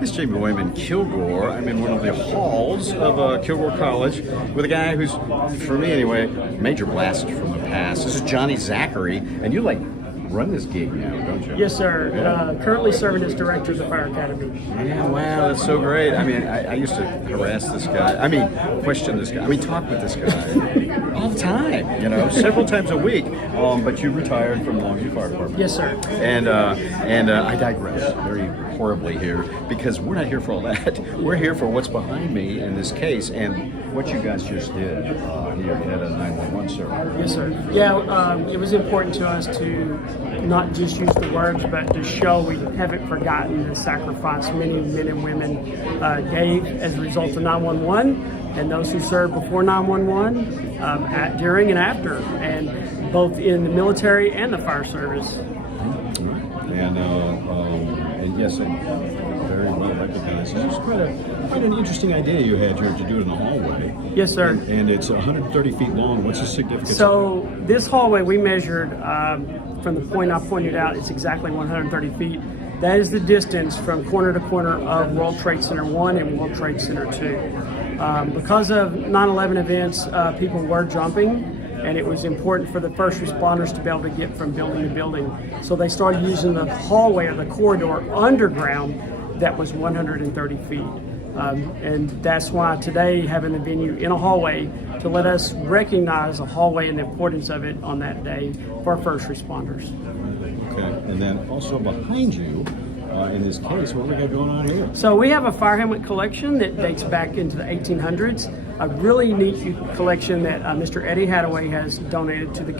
This is Jamey Boyum in Kilgore. I'm in one of the halls of Kilgore College with a guy who's, for me anyway, major blast from the past. This is Johnny Zackary, and you run this gig now, don't you? Yes, sir. Currently serving as director of the Fire Academy. Yeah, wow, that's so great. I mean, I used to harass this guy. Question this guy. Talk with this guy all the time, several times a week. But you retired from Longview Fire Department. Yes, sir. And I digress very horribly here because we're not here for all that. We're here for what's behind me in this case and what you guys just did here at a 911 service. Yes, sir. Yeah, it was important to us to not just use the words, but to show we haven't forgotten the sacrifice many men and women gave as a result of 911, and those who served before 911, during and after, and both in the military and the fire service. And yes, very well recognized. It's quite an interesting idea you had here to do it in the hallway. Yes, sir. And it's 130 feet long. What's the significance? So this hallway we measured from the point I pointed out. It's exactly 130 feet. That is the distance from corner to corner of World Trade Center 1 and World Trade Center 2. Because of 9/11 events, people were jumping, and it was important for the first responders to be able to get from building to building. So they started using the hallway or the corridor underground that was 130 feet. And that's why today having the venue in a hallway to let us recognize the hallway and the importance of it on that day for our first responders. Okay, and then also behind you, in this case, what we got going on here? So we have a fire helmet collection that dates back into the 1800s. A really neat collection that Mr. Eddie Hadaway has donated to the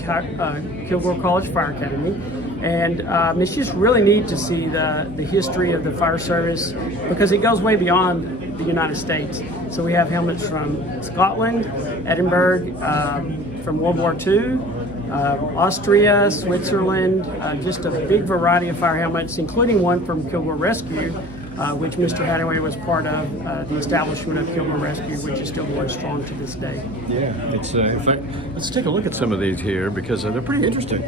Kilgore College Fire Academy. And it's just really neat to see the history of the fire service because it goes way beyond the United States. So we have helmets from Scotland, Edinburgh, from World War II, Austria, Switzerland, just a big variety of fire helmets, including one from Kilgore Rescue, which Mr. Hadaway was part of, the establishment of Kilgore Rescue, which is still going strong to this day. Yeah, it's in fact, let's take a look at some of these here because they're pretty interesting.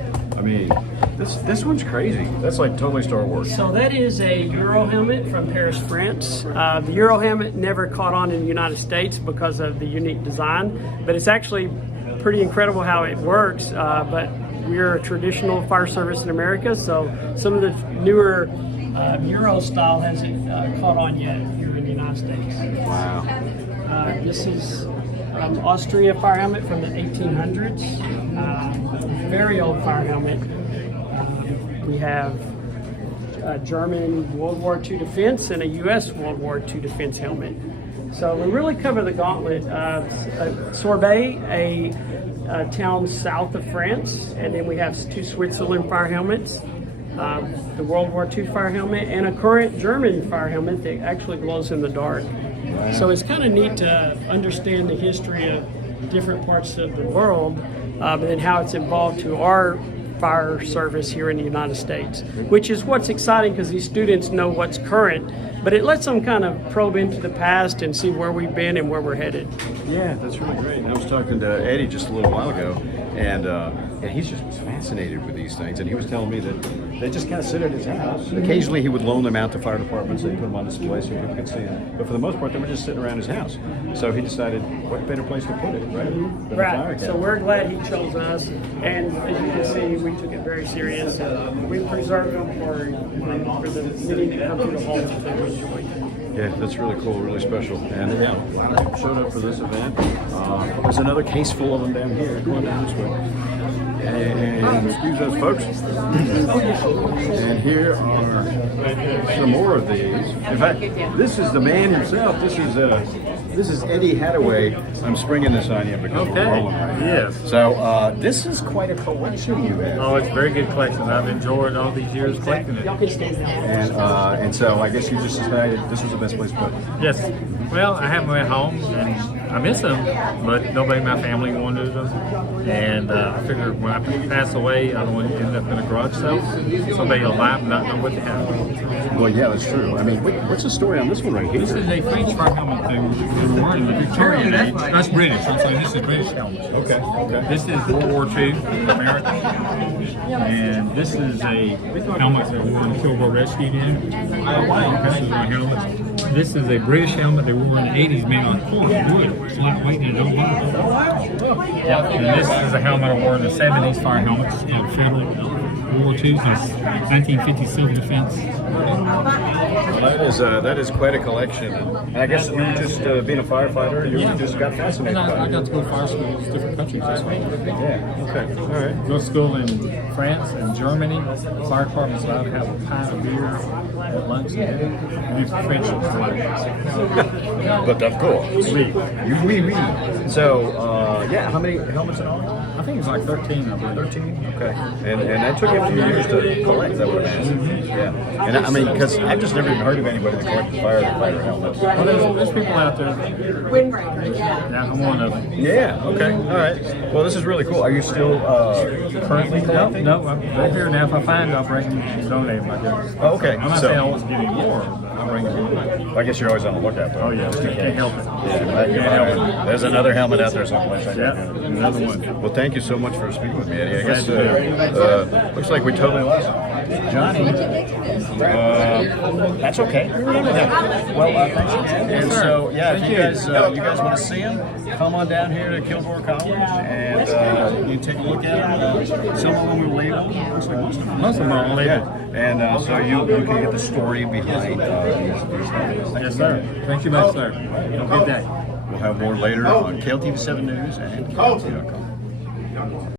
This one's crazy. That's like totally Star Wars. So that is a Euro helmet from Paris, France. The Euro helmet never caught on in the United States because of the unique design, but it's actually pretty incredible how it works. But we're a traditional fire service in America, so some of the newer Euro style hasn't caught on yet here in the United States. Wow. This is Austria fire helmet from the 1800s. Very old fire helmet. We have a German World War II defense and a U.S. World War II defense helmet. So we really cover the gauntlet. Sorbet, a town south of France, and then we have 2 Switzerland fire helmets. The World War II fire helmet and a current German fire helmet that actually glows in the dark. Wow. So it's kind of neat to understand the history of different parts of the world and then how it's involved to our fire service here in the United States, which is what's exciting because these students know what's current, but it lets them kind of probe into the past and see where we've been and where we're headed. Yeah, that's really great. And I was talking to Eddie just a little while ago, and he's just fascinated with these things, and he was telling me that they just kind of sit at his house. Occasionally he would loan them out to fire departments, they'd put them on display so people could see them, but for the most part they were just sitting around his house. So he decided what better place to put it, right? Right, so we're glad he chose us, and as you can see, we took it very serious, and we preserved them for the many that come through the halls that they enjoy. Yeah, that's really cool, really special. And yeah, a lot of people showed up for this event. There's another case full of them down here. Come on down this way. And excuse us, folks. And here are some more of these. In fact, this is the man himself. This is Eddie Hadaway. I'm springing this on you because we're rolling right now. Yes. So this is quite a collection you have. Oh, it's a very good collection. I've enjoyed all these years collecting it. And so I guess you just decided this was the best place to put it. Yes. Well, I have them at home, and I miss them, but nobody in my family wanted them. And I figured when I pass away, I don't want to end up in a garage sale. Somebody will buy them, not know what they have. Well, yeah, that's true. I mean, what's the story on this one right here? This is a French fire helmet thing we were wearing in the Victorian age. That's British. I'm saying this is British helmet. Okay, okay. This is World War II, America. And this is a helmet that we were in Kilgore rescued in. This is my helmet. This is a British helmet they wore in the 80s made on wood. It's lightweight and it don't burn. Yep. And this is a helmet I wore in the 70s fire helmets in Federal World War II since 1950 civil defense. That is quite a collection. And I guess you just being a firefighter, you just got fascinated by it. I got to go to fire schools in different countries this way. Yeah, okay, all right. Go to school in France and Germany. The fire department's allowed to have a pint of beer at lunch and dinner. And it's French. But that's cool. Sweet. Oui. So, yeah, how many helmets in all? I think it's like 13 of them. 13? Okay. And that took you a few years to collect, that would have been. Yeah. And I mean, because I've just never even heard of anybody that collected firefighter helmets. Well, there's people out there. Yeah, I'm one of them. Yeah, okay. All right. Well, this is really cool. Are you still currently collecting? No, I'm right here now. If I find it, I'll bring them and donate them, I guess. Oh, okay. I'm not saying I won't get any more, but I'll bring them. I guess you're always on the lookout, though. Oh, yeah. Can't help it. Yeah, there's another helmet out there someplace. Yeah, another one. Well, thank you so much for speaking with me, Eddie. I guess looks like we totally lost Johnny. That's okay. Well, thanks again. And so, yeah, if you guys want to see him, come on down here to Kilgore College and you take a look at it. Some of them are labeled. Looks like most of them are labeled. Yeah. And so you can get the story behind these helmets. Yes, sir. Thank you much, sir. Have a good day. We'll have more later on KLTV 7 News and KLTV.com.